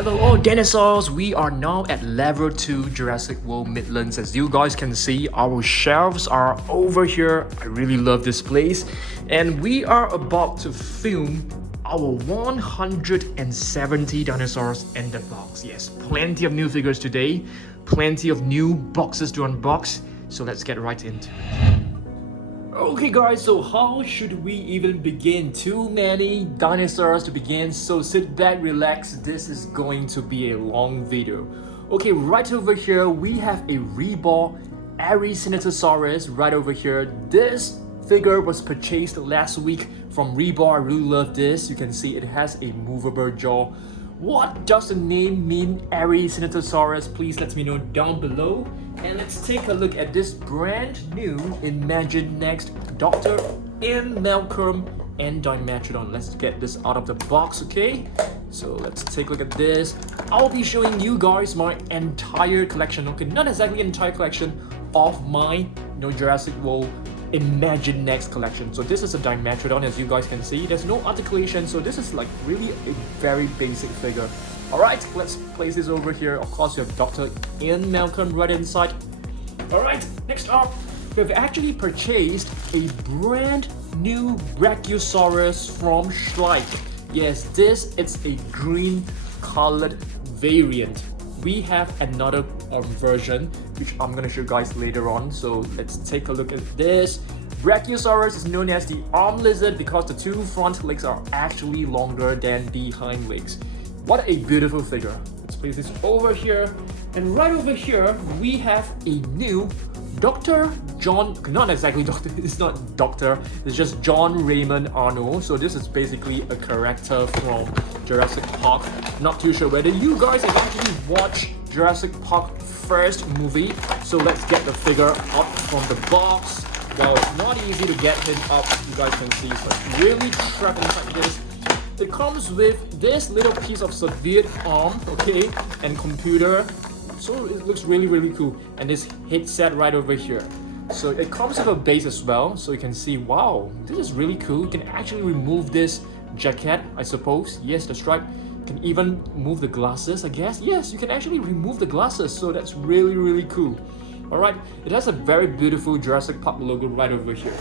Hello dinosaurs, we are now at level 2 Jurassic World Midlands. As you guys can see, our shelves are over here. I really love this place. And we are about to film our 170 dinosaurs in the box. Yes, plenty of new figures today, plenty of new boxes to unbox. So let's get right into it. Okay guys, so how should we even begin? Too many dinosaurs to begin, so sit back, relax. This is going to be a long video. Okay, right over here we have a reborn Aries Cenatasaurus right over here. This figure was purchased last week from Reborn. I really love this. You can see it has a movable jaw. What does the name mean, Aries Cenatasaurus? Please let me know down below. And let's take a look at this brand new Imagine Next Dr. Ian Malcolm and Dimetrodon. Let's get this out of the box, okay? So let's take a look at this. I'll be showing you guys my entire collection, okay? Not exactly entire collection of my Jurassic World Imagine Next collection. So this is a Dimetrodon, as you guys can see. There's no articulation, so this is like really a very basic figure. Alright, let's place this over here. Of course, you have Dr. Ian Malcolm right inside. Alright, next up, we have actually purchased a brand new Brachiosaurus from Schleich. Yes, this is a green colored variant. We have another version, which I'm gonna show you guys later on. So let's take a look at this. Brachiosaurus is known as the arm lizard because the two front legs are actually longer than the hind legs. What a beautiful figure. Let's place this over here. And right over here, we have a new Dr. John, not exactly Doctor, it's not Doctor, it's just John Raymond Arnold. So this is basically a character from Jurassic Park. Not too sure whether you guys have actually watched Jurassic Park first movie. So let's get the figure out from the box. Well, it's not easy to get him up, you guys can see. So it's really trapped inside this. It comes with this little piece of severed arm, okay, and computer. So it looks really cool. And this headset right over here. So it comes with a base as well. So you can see, wow, this is really cool. You can actually remove this jacket, I suppose. Yes, that's right. You can even move the glasses, I guess. Yes, you can actually remove the glasses. So that's really cool. Alright, it has a very beautiful Jurassic Park logo right over here.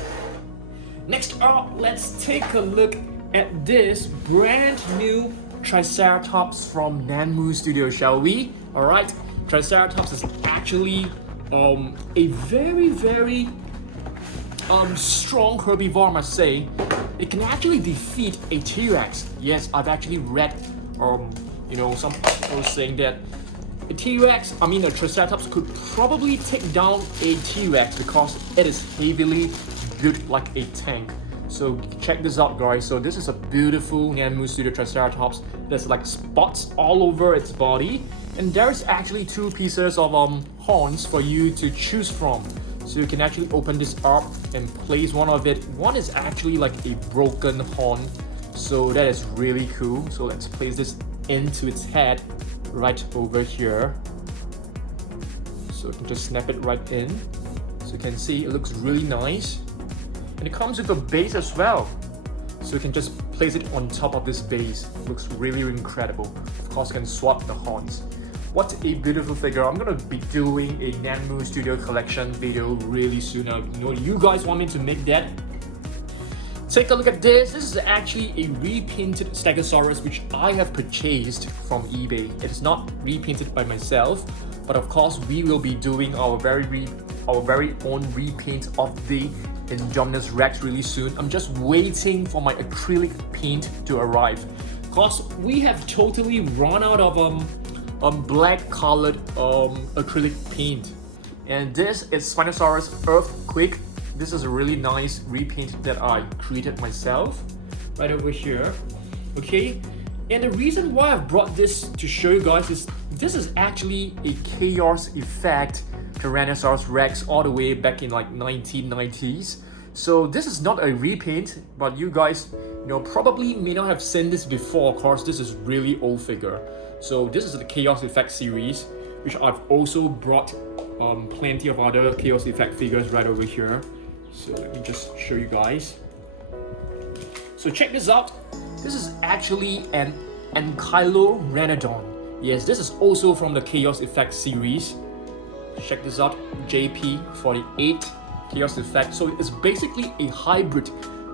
Next up, let's take a look at this brand new Triceratops from Nanmu Studio, shall we? Alright, Triceratops is actually a very strong herbivore, I must say. It can actually defeat a T-Rex. Yes, I've actually read some people saying that a Triceratops could probably take down a T-Rex because it is heavily built like a tank. So check this out, guys. So this is a beautiful Nanmu Studio Triceratops. There's like spots all over its body, and there's actually two pieces of horns for you to choose from. So you can actually open this up and place one of it. One is actually like a broken horn, so that is really cool. So let's place this into its head right over here. So you can just snap it right in. So you can see it looks really nice. And it comes with a base as well. So you can just place it on top of this base. It looks really incredible. Of course, you can swap the horns. What a beautiful figure. I'm gonna be doing a Nanmu Studio collection video really soon. I know you guys want me to make that. Take a look at this. This is actually a repainted Stegosaurus which I have purchased from eBay. It is not repainted by myself, but of course we will be doing our very own repaint of the Indominus Rex really soon. I'm just waiting for my acrylic paint to arrive, because we have totally run out of black colored acrylic paint. And this is Spinosaurus Earthquake. This is a really nice repaint that I created myself right over here. Okay, and the reason why I've brought this to show you guys is this is actually a chaos effect Tyrannosaurus Rex all the way back in like 1990s. So this is not a repaint, but you guys probably may not have seen this before. Of course, this is really old figure. So this is the Chaos Effect series, which I've also brought plenty of other Chaos Effect figures right over here. So let me just show you guys. So check this out. This is actually an Ankylorhinodon. Yes, this is also from the Chaos Effect series. Check this out, JP48 Chaos Effect. So it's basically a hybrid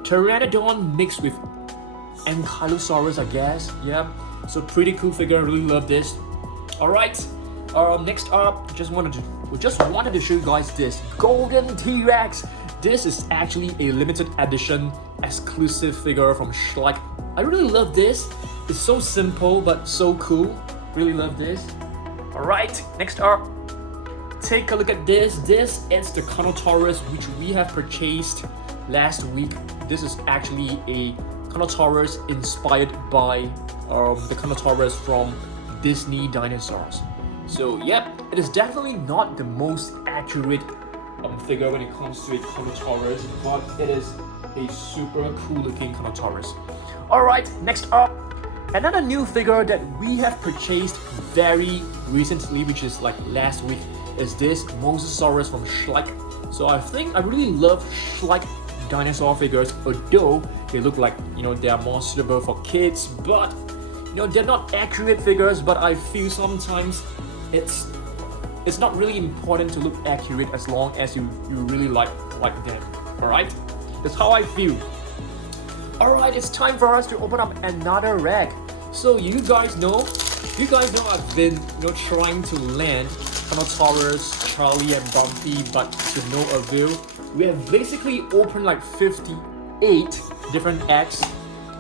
Pteranodon mixed with Ankylosaurus, I guess. Yeah, so pretty cool figure, really love this. Alright, next up, just wanted to show you guys this Golden T-Rex. This is actually a limited edition exclusive figure from Schleich. I really love this. It's so simple but so cool. Really love this. Alright, next up, take a look at this. This is the Carnotaurus, which we have purchased last week. This is actually a Carnotaurus inspired by the Carnotaurus from Disney Dinosaurs. So yeah, it is definitely not the most accurate figure when it comes to a Carnotaurus, but it is a super cool looking Carnotaurus. Alright, next up, another new figure that we have purchased very recently, which is like last week, is this Mosasaurus from Schleich. So I think I really love Schleich dinosaur figures, although they look like, they are more suitable for kids, but they're not accurate figures. But I feel sometimes it's not really important to look accurate as long as you really like them. Alright, that's how I feel. Alright, it's time for us to open up another rack. So you guys know I've been trying to land Carnotaurus, Charlie and Bumpy, but to no avail. We have basically opened like 58 different eggs,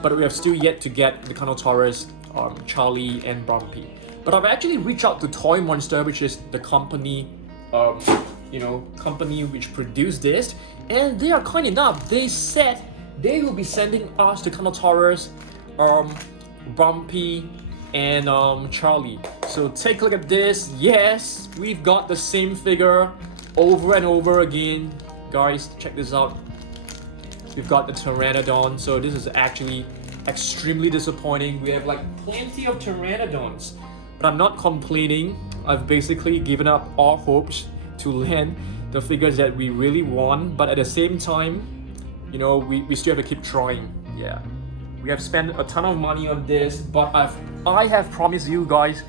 but we have still yet to get the Carnotaurus, Charlie and Bumpy. But I've actually reached out to Toy Monster, which is the company, company which produced this, and they are kind enough. They said they will be sending us the Carnotaurus, Bumpy, and Charlie. So take a look at this. Yes, we've got the same figure over and over again. Guys, check this out. We've got the Pteranodon. So this is actually extremely disappointing. We have like plenty of Pteranodons, but I'm not complaining. I've basically given up all hopes to land the figures that we really want, but at the same time, we still have to keep trying. Yeah, we have spent a ton of money on this, but I have promised you guys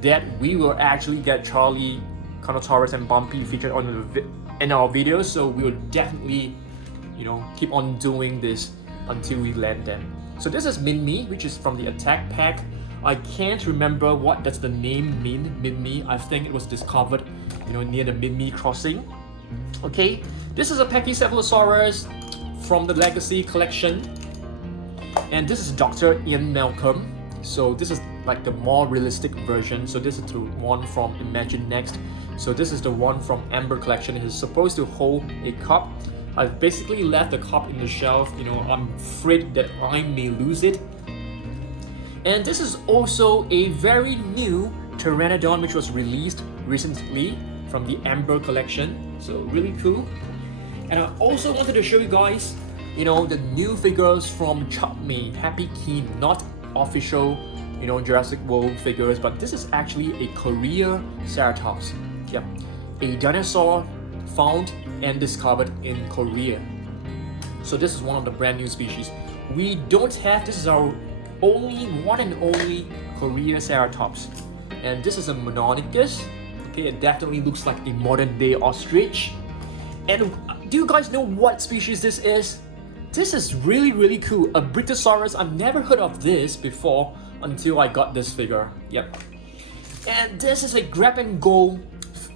that we will actually get Charlie, Carnotaurus and Bumpy featured in our videos, so we will definitely keep on doing this until we land them. So this is Minmi, which is from the attack pack. I can't remember what does the name mean, Minmi. I think it was discovered near the Minmi crossing. Okay, this is a Pachycephalosaurus from the Legacy collection, and this is Dr. Ian Malcolm. So this is like the more realistic version. So this is the one from Imagine Next. So this is the one from Amber collection. It is supposed to hold a cup. I've basically left the cup in the shelf. I'm afraid that I may lose it. And this is also a very new Pteranodon which was released recently from the Amber collection. So really cool. And I also wanted to show you guys, the new figures from Chutney, Happy Keen, not official, Jurassic World figures, but this is actually a Kariftasaurus. Yeah, a dinosaur found and discovered in Korea. So this is one of the brand new species. We don't have, this is our one and only Kariftasaurus. And this is a Mononychus. Okay, it definitely looks like a modern day ostrich. And do you guys know what species this is? This is really, really cool. A Brachiosaurus. I've never heard of this before until I got this figure. Yep. And this is a grab and go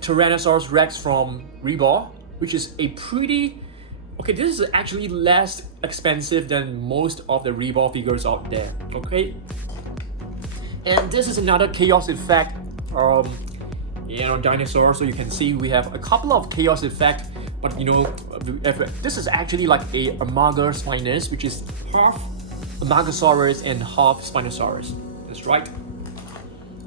Tyrannosaurus Rex from Reebok, which is a pretty... Okay, this is actually less expensive than most of the Reebok figures out there. Okay. And this is another Chaos Effect dinosaur. So you can see we have a couple of Chaos Effect, but this is actually like a Amargaspinus, which is half Amargasaurus and half Spinosaurus. That's right.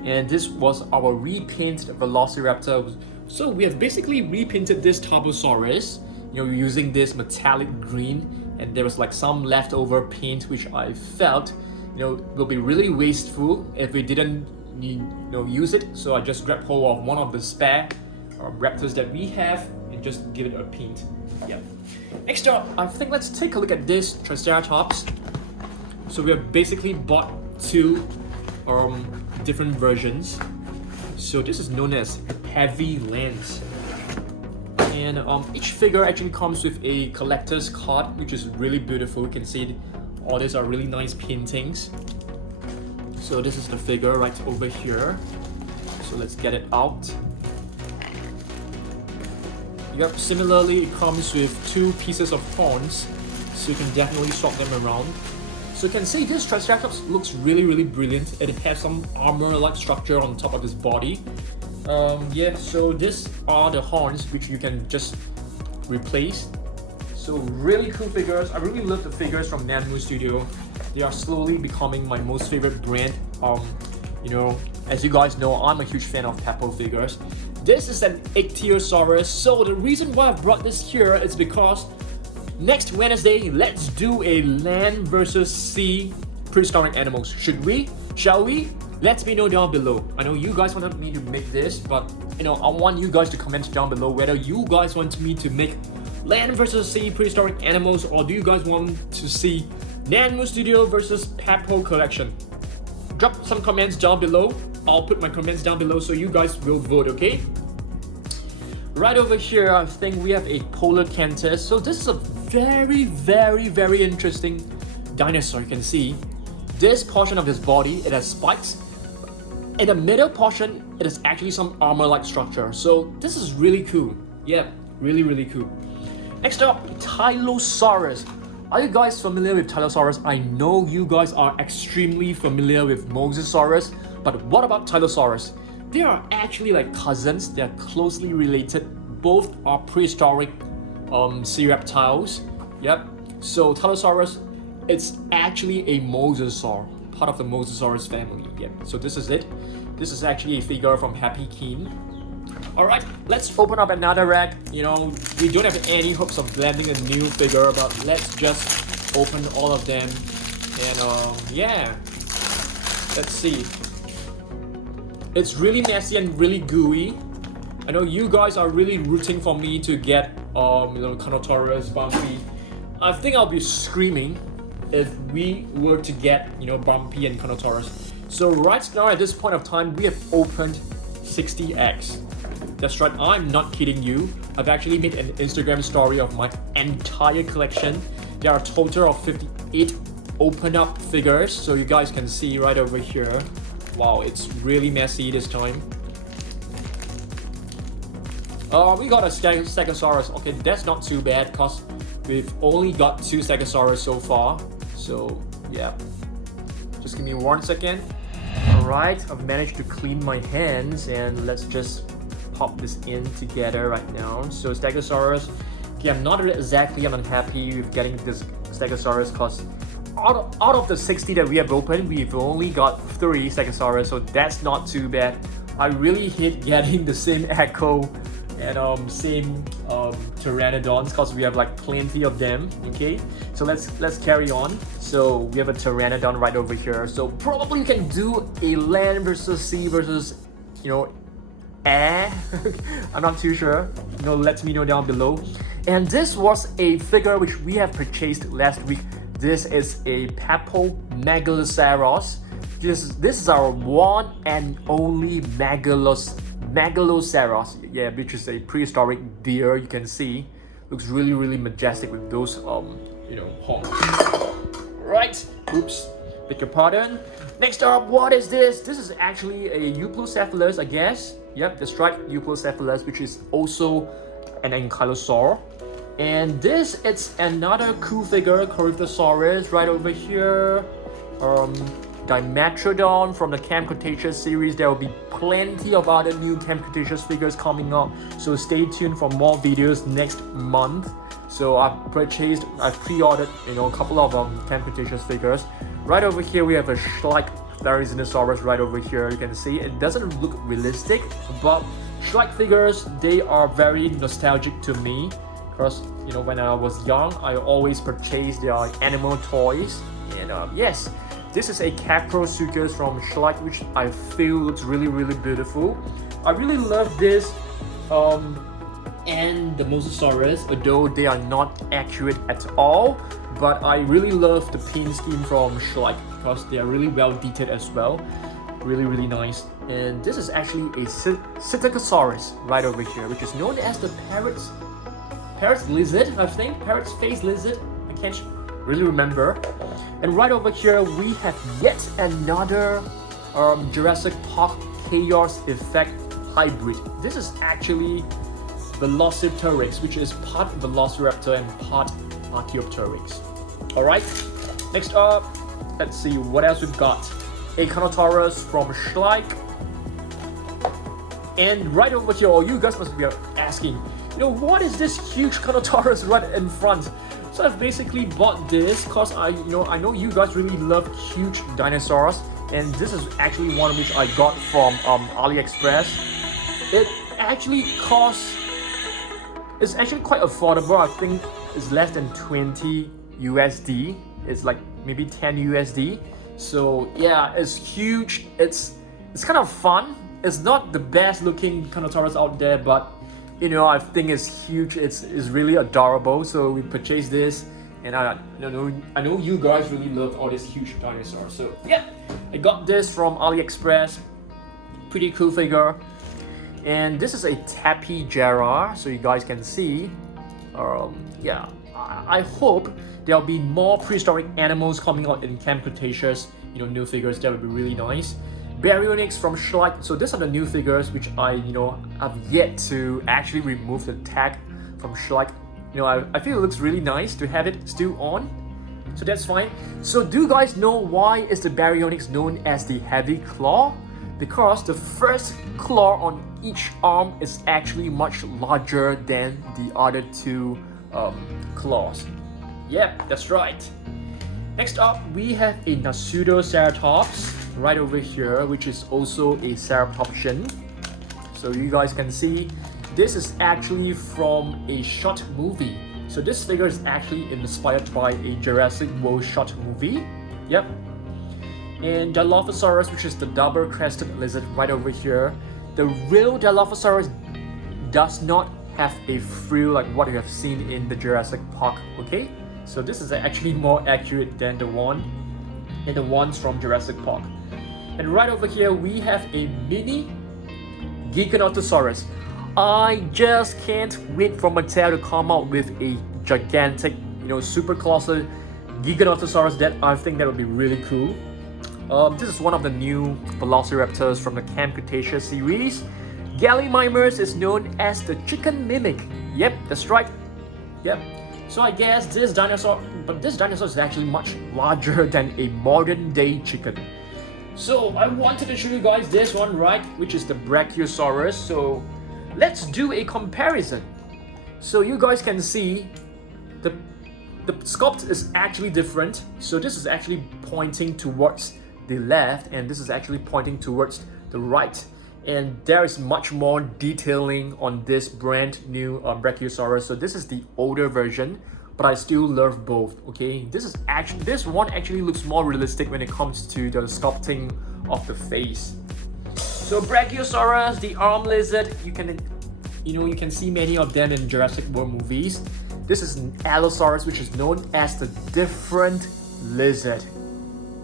And this was our repainted Velociraptor. So we have basically repainted this Tylosaurus, using this metallic green, and there was like some leftover paint which I felt, will be really wasteful if we didn't use it. So I just grabbed hold of one of the spare raptors that we have and just give it a paint. Yeah. Next up, I think let's take a look at this Triceratops. So we have basically bought two different versions. So this is known as Heavy Lens. And each figure actually comes with a collector's card, which is really beautiful. You can see all these are really nice paintings. So this is the figure right over here. So let's get it out. Yep, similarly it comes with 2 pieces of horns, so you can definitely swap them around. So you can see this Triceratops looks really brilliant. It has some armor-like structure on top of his body. Yeah, so these are the horns which you can just replace. So really cool figures. I really love the figures from Nanmu Studio. They are slowly becoming my most favorite brand. You know, as you guys know, I'm a huge fan of Peppo figures. This is an Ichthyosaurus. So the reason why I brought this here is because next Wednesday, let's do a land versus sea prehistoric animals. Should we? Shall we? Let me know down below. I know you guys wanted me to make this, but you know, I want you guys to comment down below whether you guys want me to make land versus sea prehistoric animals, or do you guys want to see Nanmu Studio versus Peppo collection? Drop some comments down below. I'll put my comments down below so you guys will vote, okay? Right over here, I think we have a Polarcanthus. So this is a very interesting dinosaur. You can see this portion of his body, it has spikes. In the middle portion, it is actually some armor-like structure. So this is really cool. Yeah, really cool. Next up, Tylosaurus. Are you guys familiar with Tylosaurus? I know you guys are extremely familiar with Mosasaurus, but what about Tylosaurus? They are actually like cousins. They are closely related. Both are prehistoric sea reptiles. Yep. So Tylosaurus, it's actually a mosasaur, part of the Mosasaurus family. Yep. So this is it. This is actually a figure from Happy Keen. Alright, let's open up another rack. You know, we don't have any hopes of landing a new figure, but let's just open all of them. And yeah, let's see. It's really messy and really gooey. I know you guys are really rooting for me to get you know, Carnotaurus, Bumpy. I think I'll be screaming if we were to get, you know, Bumpy and Carnotaurus. So right now at this point of time, we have opened 60 eggs. That's right, I'm not kidding you. I've actually made an Instagram story of my entire collection. There are a total of 58 open up figures, so you guys can see right over here. Wow, it's really messy this time. We got a Stegosaurus. Okay, that's not too bad because we've only got 2 Stegosaurus so far. So yeah, just give me 1 second. Alright, I've managed to clean my hands and let's just pop this in together right now. So Stegosaurus, okay, I'm not exactly unhappy with getting this Stegosaurus because out of the 60 that we have opened, we've only got 3 Stegosaurus, so that's not too bad. I really hate getting the same Echo and same Pteranodons because we have like plenty of them. Okay, so let's carry on. So we have a Pteranodon right over here. So probably you can do a land versus sea versus, you know, air. I'm not too sure. You know, let me know down below. And this was a figure which we have purchased last week. This is a Peppo Megalosaurus. This is our one and only Megalosaurus. Yeah, which is a prehistoric deer. You can see, looks really majestic with those you know, horns. Right. Oops. Beg your pardon. Next up, what is this? This is actually a Nucleocephalus, I guess. Yep, that's right, Nucleocephalus, which is also an ankylosaur. And this, it's another cool figure, Kariftasaurus, right over here. Dimetrodon from the Camp Cretaceous series. There will be plenty of other new Camp Cretaceous figures coming up, so stay tuned for more videos next month. So I've pre-ordered, you know, a couple of Camp Cretaceous figures. Right over here we have a Schleich Aries Cenatasaurus right over here. You can see it doesn't look realistic, but Schleich figures, they are very nostalgic to me because, you know, when I was young, I always purchased their animal toys. And yes, this is a Caprosuchus from Schleich, which I feel looks really beautiful. I really love this and the Mosasaurus, although they are not accurate at all. But I really love the paint scheme from Schleich because they are really well detailed as well. Really nice. And this is actually a Stegosaurus right over here, which is known as the parrot's lizard, I think. Parrot's face lizard. I can't really remember. And right over here we have yet another Jurassic Park Chaos Effect hybrid. This is actually Velociraptor, which is part Velociraptor and part Archaeopteryx. Alright, next up, let's see what else we've got. A Carnotaurus from Schleich. And right over here, you guys must be asking, what is this huge Carnotaurus right in front? So I've basically bought this because I know you guys really love huge dinosaurs, and this is actually one which I got from AliExpress. It actually costs, it's actually quite affordable. I think it's less than 20 USD. It's like maybe 10 USD. So yeah, it's huge. It's kind of fun. It's not the best looking Carnotaurus out there, but I think it's huge. It's really adorable. So we purchased this, and I know you guys really love all these huge dinosaurs. So yeah, I got this from AliExpress. Pretty cool figure. And this is a Tapejara, so you guys can see. Yeah, I hope there'll be more prehistoric animals coming out in Camp Cretaceous. New figures. That would be really nice. Baryonyx from Schleich. So these are the new figures which I have yet to actually remove the tag from Schleich. I feel it looks really nice to have it still on, so that's fine. So do you guys know why is the Baryonyx known as the heavy claw? Because the first claw on each arm is actually much larger than the other two claws. Yep, that's right. Next up, we have a Pseudoceratops right over here, which is also a ceratopsian. So you guys can see, this is actually from a short movie. So this figure is actually inspired by a Jurassic World short movie. Yep. And Dilophosaurus, which is the double-crested lizard right over here. The real Dilophosaurus does not have a frill like what you have seen in the Jurassic Park, okay? So this is actually more accurate than the ones from Jurassic Park. And right over here we have a mini Geekonotosaurus. I just can't wait for Mattel to come out with a gigantic, super colossal Geekonotosaurus. That I think that would be really cool. This is one of the new Velociraptors from the Camp Cretaceous series. Gallimimus is known as the chicken mimic. Yep, that's right. Yep. So I guess this dinosaur is actually much larger than a modern day chicken. So I wanted to show you guys this one, right, which is the Brachiosaurus. So let's do a comparison. So you guys can see the sculpt is actually different. So this is actually pointing towards the left, and this is actually pointing towards the right. And there is much more detailing on this brand new Brachiosaurus. So this is the older version, but I still love both. Okay, this one actually looks more realistic when it comes to the sculpting of the face. So Brachiosaurus, the arm lizard, you can see many of them in Jurassic World movies. This is an Allosaurus, which is known as the different lizard.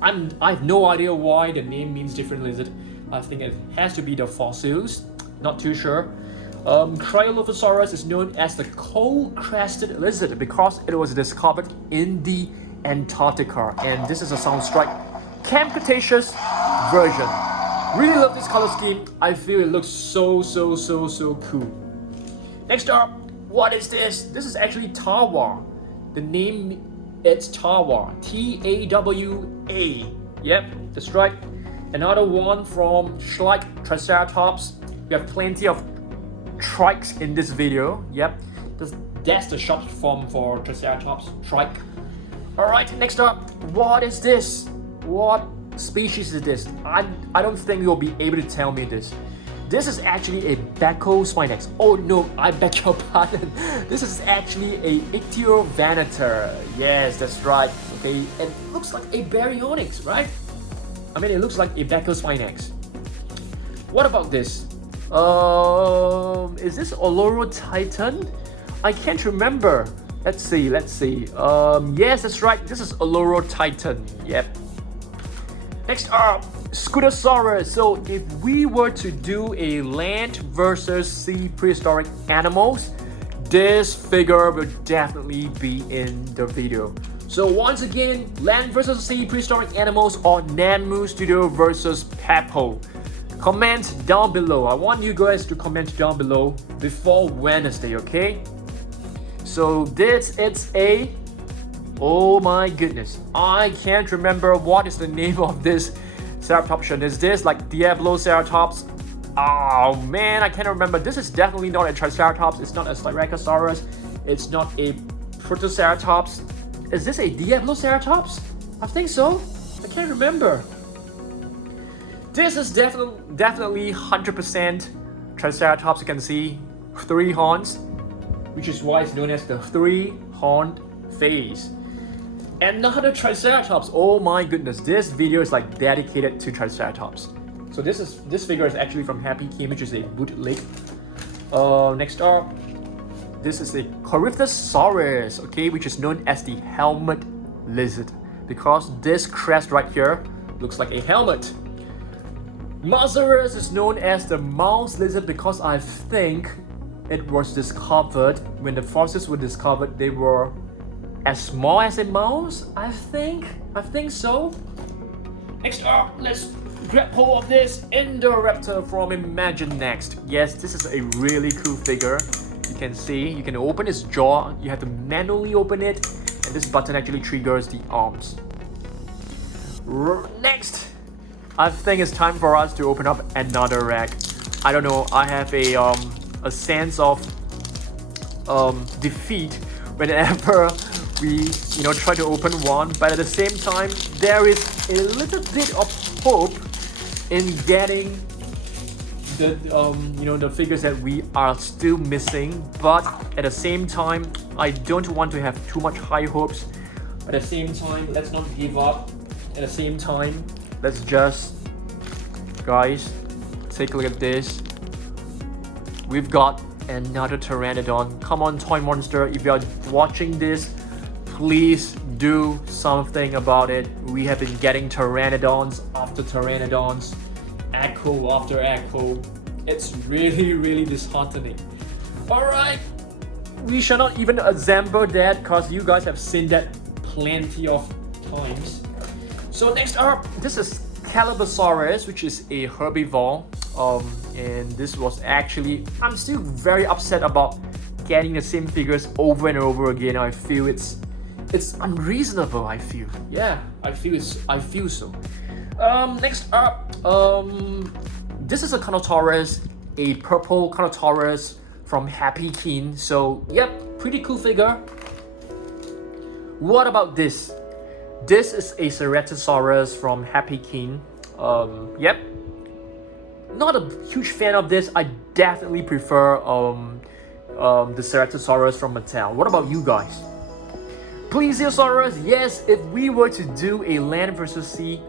I have no idea why the name means different lizard. I think it has to be the fossils, not too sure. Dilophosaurus is known as the cold-crested lizard because it was discovered in the Antarctica, and this is a Soundstrike Camp Cretaceous version. Really love this color scheme. I feel it looks so cool. Next up, what is this? This is actually Tawa. The name, it's Tawa, T-A-W-A. Yep, that's right. Another one from Schleich Triceratops. We have plenty of trikes in this video. Yep, that's the short form for Triceratops, trike. Alright, next up, what is this? What species is this? I don't think you'll be able to tell me this. This is actually a Brachiosaurus. Oh no, I beg your pardon. This is actually a Ichthyovanator. Yes, that's right. Okay, it looks like a Baryonyx, right? I mean, it looks like a Brachiosaurus. What about this? Is this Olorotitan? I can't remember. Let's see. Yes, that's right. This is Olorotitan. Yep. Next up, Scootasaurus. So if we were to do a land versus sea prehistoric animals, this figure will definitely be in the video. So once again, land versus sea prehistoric animals or Nanmu Studio versus Peppo. Comment down below. I want you guys to comment down below before Wednesday, okay? So this is a... oh my goodness. I can't remember what is the name of this Ceratopsian. Is this like Dilophosaurus? Oh man, I can't remember. This is definitely not a Triceratops. It's not a Styracosaurus. It's not a Protoceratops. Is this a Dilophosaurus? I think so. I can't remember. This is definitely 100% Triceratops. You can see 3 horns, which is why it's known as the 3-horned face. Another Triceratops. Oh my goodness, this video is like dedicated to Triceratops. So this figure is actually from Happy King, which is a bootleg. Next up, this is a Kariftasaurus, okay, which is known as the helmet lizard because this crest right here looks like a helmet. Mosasaurus is known as the mouse lizard because I think it was discovered when the fossils were discovered. They were as small as a mouse. I think so. Next up, let's grab hold of this Indoraptor from Imagine Next. Yes, this is a really cool figure. You can see, you can open its jaw. You have to manually open it, and this button actually triggers the arms. Next, I think it's time for us to open up another rack. I don't know, I have a sense of defeat whenever we try to open one, but at the same time there is a little bit of hope in getting the the figures that we are still missing. But at the same time, I don't want to have too much high hopes. But at the same time, let's not give up. At the same time, let's just, guys, take a look at this. We've got another Pteranodon. Come on, Toy Monster, if you are watching this, please do something about it. We have been getting Pteranodons after Pteranodons, echo after echo. It's really disheartening. Alright, we shall not even assemble that because you guys have seen that plenty of times. So next up, this is Colossal, which is a herbivore. And this was actually, I'm still very upset about getting the same figures over and over again. I feel it's unreasonable. I feel, yeah, I feel so. Next up, this is a Carnotaurus, a purple Carnotaurus from Happy King. So yep, pretty cool figure. What about this? This is a Ceratosaurus from Happy King. Yep. Not a huge fan of this. I definitely prefer the Ceratosaurus from Mattel. What about you guys? Plesiosaurus, yes, if we were to do a land versus sea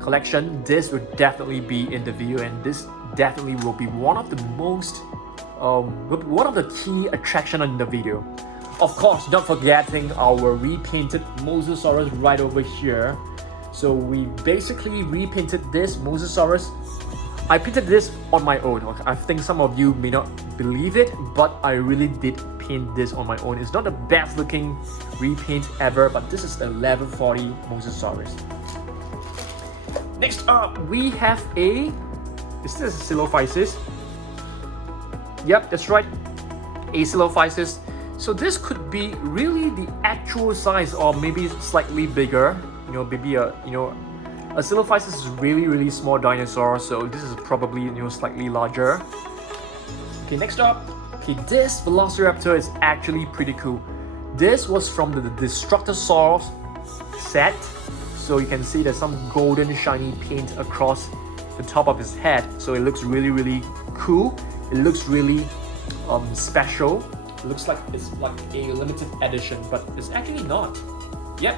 collection, this would definitely be in the video, and this definitely will be one of the most one of the key attractions in the video. Of course, not forgetting our repainted Mosasaurus right over here. So we basically repainted this Mosasaurus. I painted this on my own. I think some of you may not believe it, but I really did paint this on my own. It's not the best looking repaint ever, but this is the level 40 Mosasaurus. Next up, we have is this a Silophysis? Yep, that's right, a Silophysis. So this could be really the actual size, or maybe slightly bigger. Maybe a Silophysis is really small dinosaur, so this is probably slightly larger. Okay, next up, this Velociraptor is actually pretty cool. This was from the Destructosaurus set, so you can see there's some golden shiny paint across the top of his head, so it looks really cool. It looks really special. It looks like it's like a limited edition, but it's actually not. Yep.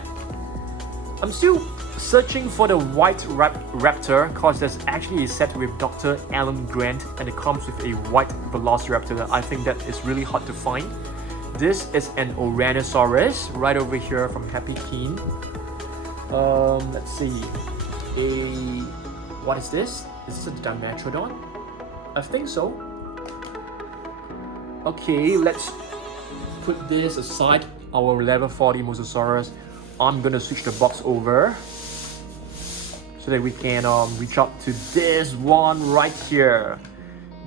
I'm still searching for the white raptor because there's actually a set with Dr. Alan Grant, and it comes with a white Velociraptor that I think that is really hard to find. This is an Tyrannosaurus right over here from Happy King. Let's see, a What is this? Is this a Dimetrodon? I think so. Okay, let's put this aside. Our level 40 Mosasaurus. I'm gonna switch the box over so that we can reach up to this one right here.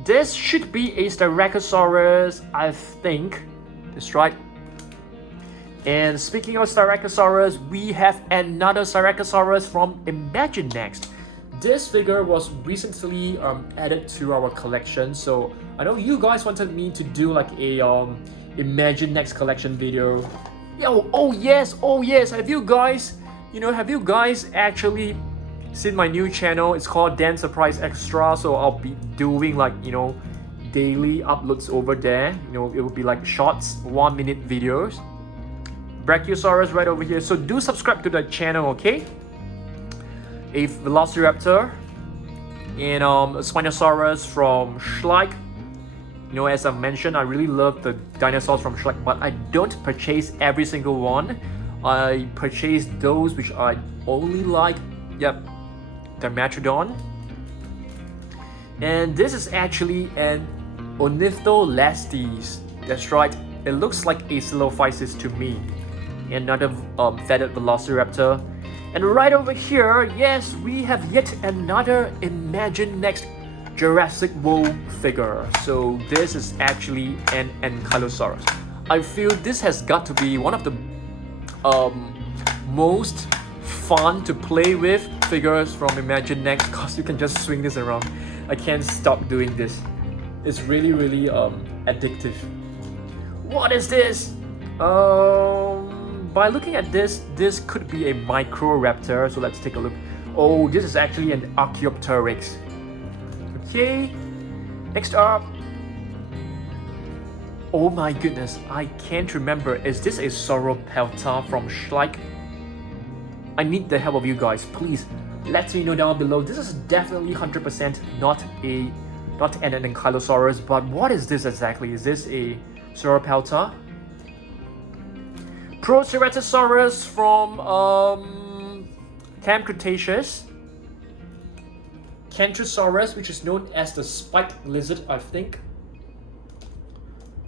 This should be a Styracosaurus, I think. That's right. And speaking of Styracosaurus, we have another Styracosaurus from Imaginext. This figure was recently added to our collection, so I know you guys wanted me to do like a Imaginext collection video. Yo, oh yes, have you guys actually seen my new channel? It's called Dan Surprise Extra, so I'll be doing like, daily uploads over there. It will be like shorts, 1-minute videos. Brachiosaurus right over here, so do subscribe to the channel, okay? A Velociraptor and a Spinosaurus from Schleich. As I've mentioned, I really love the dinosaurs from Schleich, but I don't purchase every single one. I purchase those which I only like. Yep, Dimetrodon. And this is actually an Ornitholestes. That's right, it looks like a Silophysis to me. Another feathered Velociraptor. And right over here, yes, we have yet another Imaginext Jurassic World figure. So this is actually an Ankylosaurus. I feel this has got to be one of the most fun to play with figures from Imaginext, because you can just swing this around. I can't stop doing this. It's really addictive. What is this? By looking at this could be a Microraptor, so let's take a look. Oh, this is actually an Archaeopteryx. Okay, next up. Oh my goodness, I can't remember. Is this a Sauropelta from Schleich? I need the help of you guys. Please let me know down below. This is definitely 100% not an Ankylosaurus, but what is this exactly? Is this a Sauropelta? Proceratosaurus from Camp Cretaceous. Carnotaurus, which is known as the spiked lizard, I think.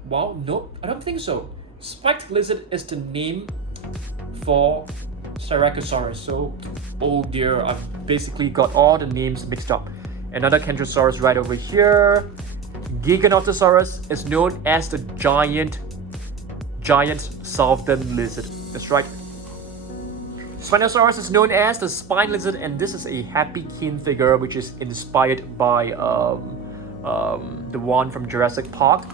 Wow, no, I don't think so. Spiked lizard is the name for Styracosaurus. So, oh dear, I've basically got all the names mixed up. Another Carnotaurus right over here. Geekonotosaurus is known as the giant southern lizard. That's right. Spinosaurus is known as the spine lizard, and this is a Happy Keen figure, which is inspired by the one from Jurassic Park.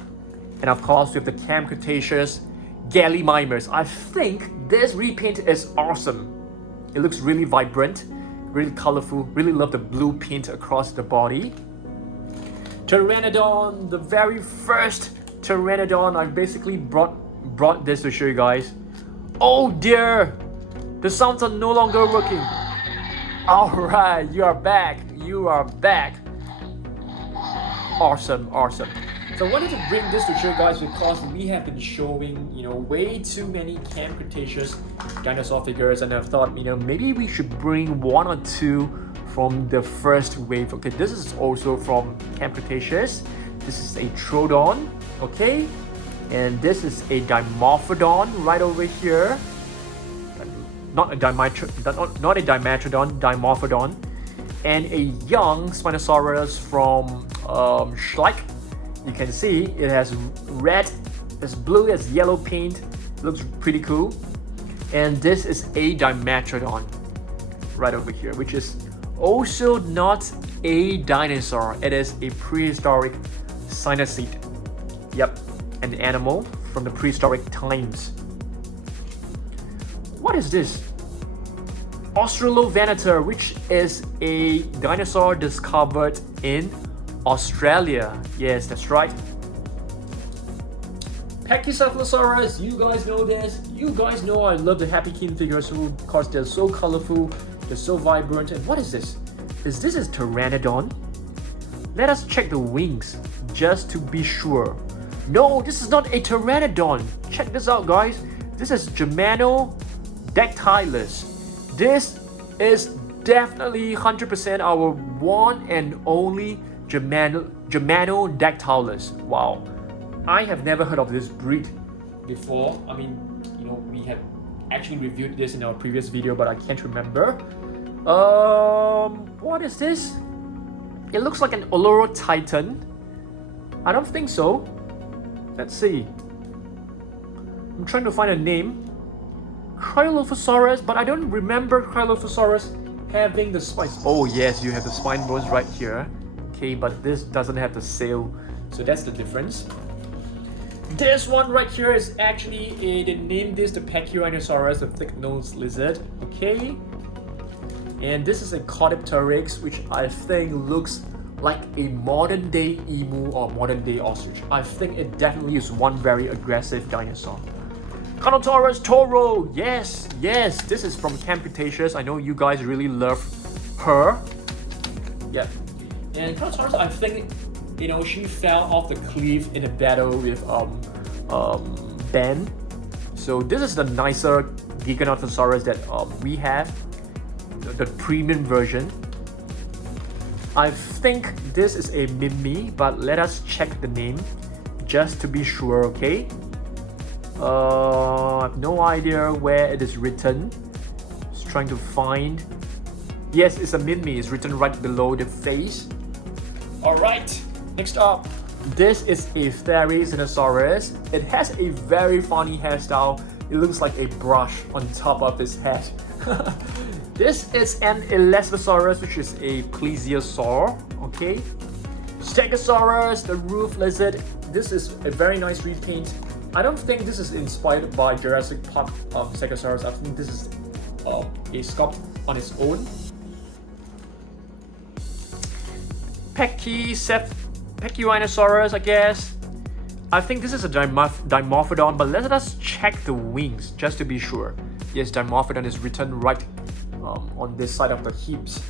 And of course, we have the Camp Cretaceous Gallimimus. I think this repaint is awesome. It looks really vibrant, really colorful. Really love the blue paint across the body. Pteranodon, the very first Pteranodon. I basically brought this to show you guys. Oh dear, the sounds are no longer working. Alright, you are back. Awesome. So I wanted to bring this to show you guys because we have been showing, way too many Camp Cretaceous dinosaur figures, and I've thought, maybe we should bring one or two from the first wave. Okay, this is also from Camp Cretaceous. This is a Trodon, okay? And this is a Dimorphodon right over here. Not a Dimetrodon, Dimorphodon. And a young Spinosaurus from Schleich. You can see it has red, as blue as yellow paint. Looks pretty cool. And this is a Dimetrodon right over here, which is also not a dinosaur. It is a prehistoric synosete. Yep, an animal from the prehistoric times. What is this? Australopithecus, which is a dinosaur discovered in Australia. Yes, that's right. Pachycephalosaurus, you guys know this. You guys know I love the Happy Keen figures because they're so colorful, they're so vibrant. And what is this? Is this a Pteranodon? Let us check the wings just to be sure. No, this is not a Pteranodon. Check this out, guys. This is Germano Dectolis. This is definitely 100% our one and only Germano Dectolis. Wow, I have never heard of this breed before. I mean, you know, we have actually reviewed this in our previous video, but I can't remember. What is this? It looks like an Oloro Titan. I don't think so. Let's see. I'm trying to find a name. Dilophosaurus, but I don't remember Dilophosaurus having the spines. Oh yes, you have the spine bones right here. Okay, but this doesn't have the sail, so that's the difference. This one right here is actually they named this the Pachyrhinosaurus, the thick-nosed lizard. Okay, and this is a Cariftasaurus, which I think looks like a modern-day emu or modern-day ostrich. I think it definitely is one very aggressive dinosaur. Carnotaurus Toro, yes, this is from Camp Cretaceous. I know you guys really love her. Yeah, and Carnotaurus, I think, you know, she fell off the cliff in a battle with Ben. So this is the nicer Geekonotosaurus that we have, the premium version. I think this is a Mimi, but let us check the name just to be sure, okay? I have no idea where it is written. Just trying to find. Yes, it's a Mimi. It's written right below the face. Alright, next up. This is a Aries Cenatasaurus. It has a very funny hairstyle. It looks like a brush on top of his head. This is an Allosaurus, which is a plesiosaur. Okay. Stegosaurus, the roof lizard. This is a very nice repaint. I don't think this is inspired by Jurassic Park Stegosaurus. I think this is a sculpt on its own. Pachyrhinosaurus, I guess. I think this is a Dimorphodon, but let us check the wings just to be sure. Yes, Dimorphodon is written right on this side of the hips.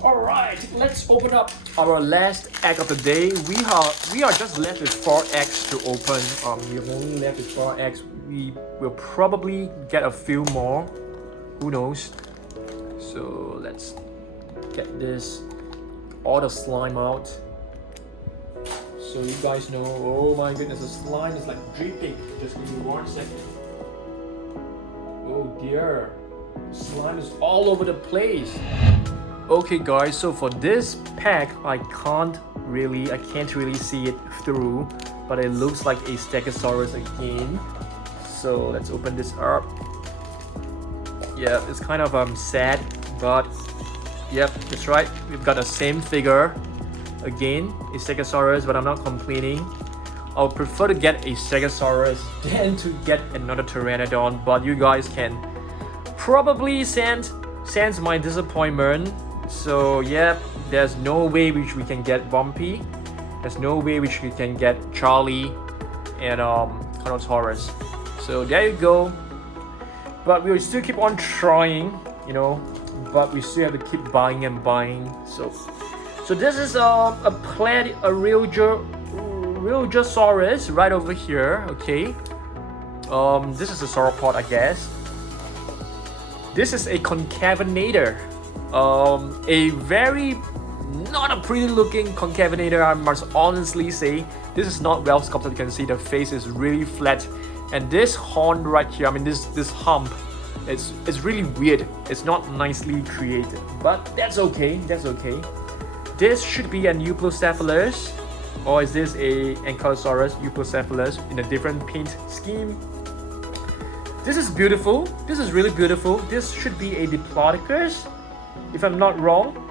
Alright, let's open up our last egg of the day. We are just left with 4 eggs to open. We have only left with 4 eggs. We will probably get a few more. Who knows? So let's get this, all the slime out. So you guys know, oh my goodness, the slime is like dripping. Just give me 1 second. Oh dear, slime is all over the place. Okay guys, so for this pack, I can't really see it through, but it looks like a Stegosaurus again. So let's open this up. Yeah, it's kind of sad, but yep, that's right. We've got the same figure again, a Stegosaurus, but I'm not complaining. I would prefer to get a Stegosaurus than to get another Pteranodon, but you guys can probably sense my disappointment. So yeah, there's no way which we can get Bumpy. There's no way which we can get Charlie and Carnotaurus. So there you go. But we will still keep on trying, you know. But we still have to keep buying and buying. So this is a Realjosaurus right over here. Okay. This is a sauropod, I guess. This is a concavenator. A very not a pretty looking concavenator, I must honestly say. This is not well sculpted. You can see the face is really flat, and this horn right here, I mean this hump, it's really weird. It's not nicely created, but that's okay. This should be an Nucleocephalus, or is this a Ankylosaurus Nucleocephalus in a different paint scheme? This is beautiful. This is really beautiful. This should be a Diplodocus, if I'm not wrong.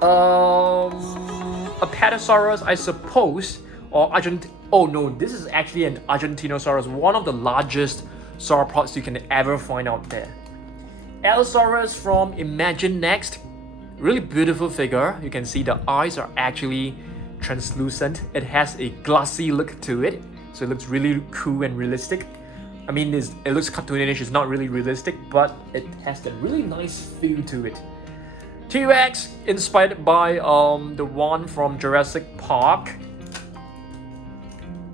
A Petasaurus, I suppose, or oh no, this is actually an Argentinosaurus, one of the largest sauropods you can ever find out there. Allosaurus from Imagine Next, really beautiful figure. You can see the eyes are actually translucent. It has a glossy look to it, so it looks really cool and realistic. I mean, it looks cartoonish, it's not really realistic, but it has that really nice feel to it. T-Rex, inspired by the one from Jurassic Park.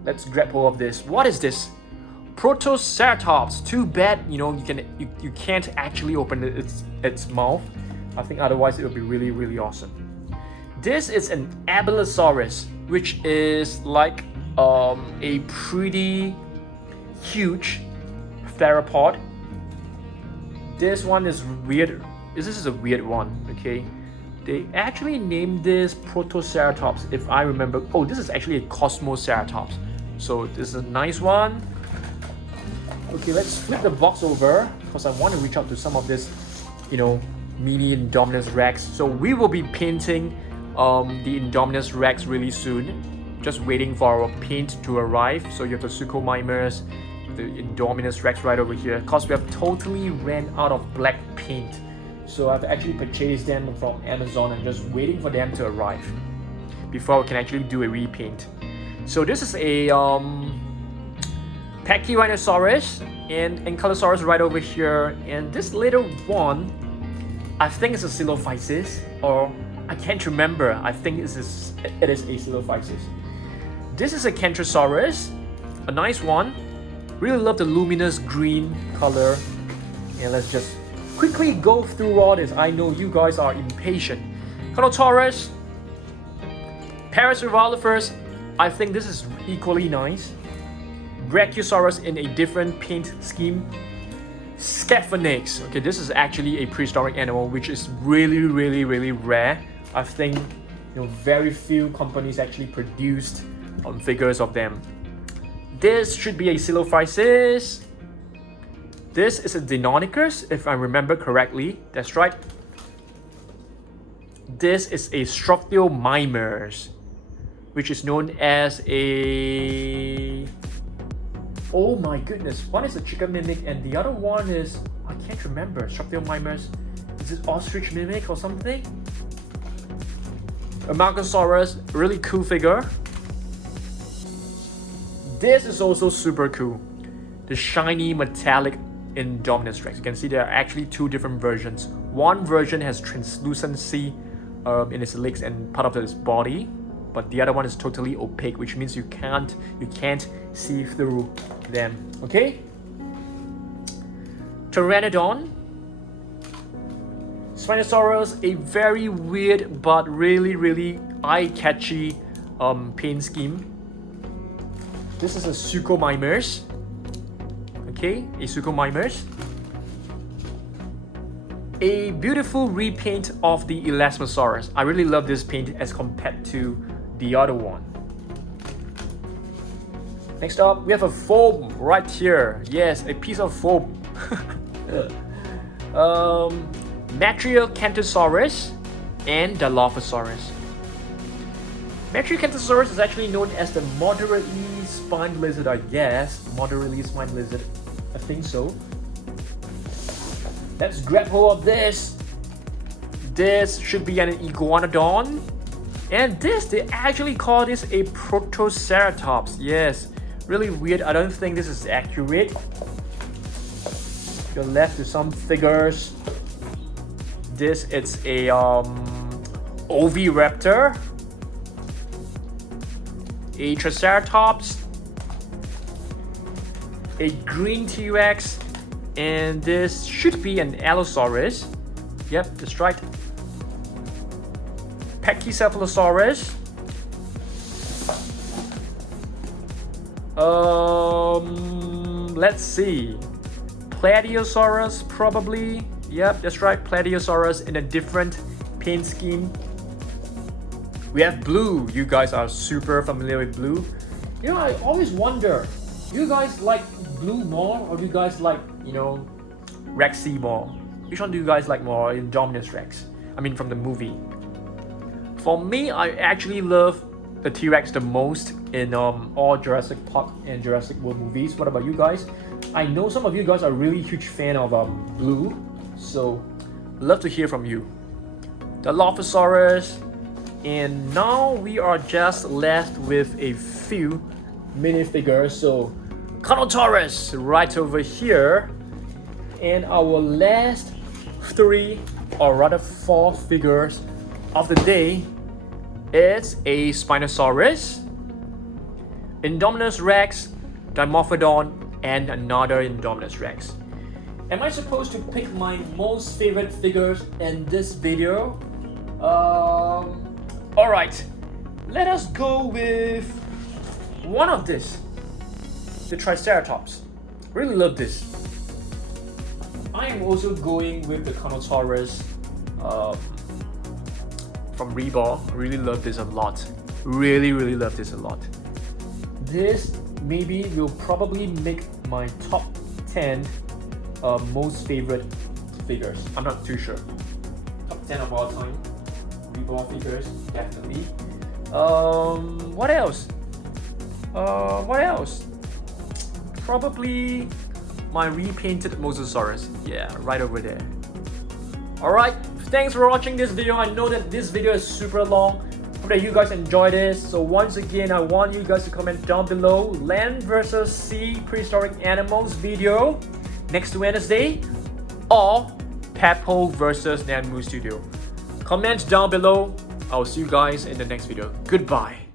Let's grab hold of this. What is this? Protoceratops. Too bad, you can't actually open its mouth. I think otherwise it would be really awesome. This is an Allosaurus, which is like a pretty huge theropod. This one is weird. This is a weird one, okay? They actually named this Protoceratops, if I remember. Oh, this is actually a Cosmoceratops. So this is a nice one. Okay, let's flip the box over because I want to reach out to some of this, mini Indominus Rex. So we will be painting the Indominus Rex really soon. Just waiting for our paint to arrive. So you have the Suchomimus, the Indominus Rex right over here. Because we have totally ran out of black paint. So I've actually purchased them from Amazon and just waiting for them to arrive before we can actually do a repaint. So this is a Pachyrhinosaurus and Ankylosaurus right over here. And this little one, I think it's a Silophysis, or I can't remember. I think it is a Silophysis. This is a Kentrosaurus, a nice one. Really love the luminous green color. And let's just quickly go through all this. I know you guys are impatient. Carnotaurus, Parasaurolophus. I think this is equally nice. Brachiosaurus in a different paint scheme. Scaphonyx. Okay, this is actually a prehistoric animal which is really rare. I think very few companies actually produced figures of them. This should be a Silophysis. This is a Deinonychus, if I remember correctly. That's right. This is a Structiomimus, which is known as a... Oh my goodness, one is a chicken mimic and the other one is... I can't remember. Structiomimus. Is it ostrich mimic or something? A Megalosaurus, really cool figure. This is also super cool. The shiny metallic Indominus Rex. You can see there are actually two different versions. One version has translucency in its legs and part of its body, but the other one is totally opaque, which means you can't see through them. Okay? Pteranodon Spinosaurus, a very weird but really eye-catchy paint scheme. This is a Suchomimus. Okay, a Suchomimus. A beautiful repaint of the Elasmosaurus. I really love this paint as compared to the other one. Next up, we have a foam right here. Yes, a piece of foam. Metriacanthosaurus and Dilophosaurus. Metriacanthosaurus is actually known as the moderately spined lizard, I guess. Moderately spined lizard, I think so. Let's grab hold of this. This should be an Geekonotosaurus. And this, they actually call this a Protoceratops. Yes, really weird. I don't think this is accurate. You're left with some figures. This is a Oviraptor, a Triceratops, a green T-Rex, and this should be an Allosaurus. Yep, that's right. Pachycephalosaurus. Let's see. Platyosaurus, probably. Yep, that's right. Platyosaurus in a different paint scheme. We have blue. You guys are super familiar with blue. You know, I always wonder, you guys like blue more or do you guys like, Rexy more? Which one do you guys like more? Indominus Rex. I mean, from the movie. For me, I actually love the T-Rex the most in all Jurassic Park and Jurassic World movies. What about you guys? I know some of you guys are really huge fan of blue, so love to hear from you. Dilophosaurus, and now we are just left with a few minifigures. So Carnotaurus right over here, and our last three, or rather four figures of the day. It's a Spinosaurus, Indominus Rex, Dimetrodon, and another Indominus Rex. Am I supposed to pick my most favorite figures in this video? Alright, let us go with one of this, the Triceratops. Really love this. I am also going with the Carnotaurus from Reebok. Really love this a lot. Really love this a lot. This maybe will probably make my top 10 most favorite figures. I'm not too sure. Top 10 of all time. Reebok figures, definitely. What else? Probably my repainted Mosasaurus. Yeah, right over there. Alright, thanks for watching this video. I know that this video is super long. Hope that you guys enjoy this. So once again, I want you guys to comment down below land versus sea prehistoric animals video next Wednesday, or Peppo versus Nanmu Studio. Comment down below. I'll see you guys in the next video. Goodbye.